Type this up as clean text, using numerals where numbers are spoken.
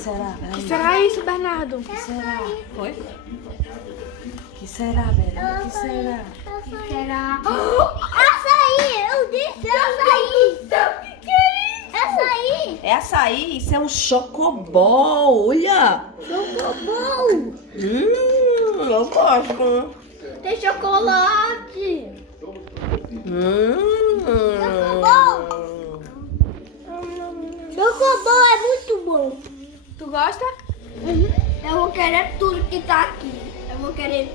Será? O que será isso, Bernardo? Que será? Foi? Que será, Bernardo? Que será? Será? Açaí! Eu disse açaí! O que é isso? Açaí! É açaí? Isso é um chocobol, olha! Chocobol! Eu gosto. Tem chocolate! Chocobol é muito bom! Tu gosta? Eu vou querer tudo que tá aqui. Eu vou querer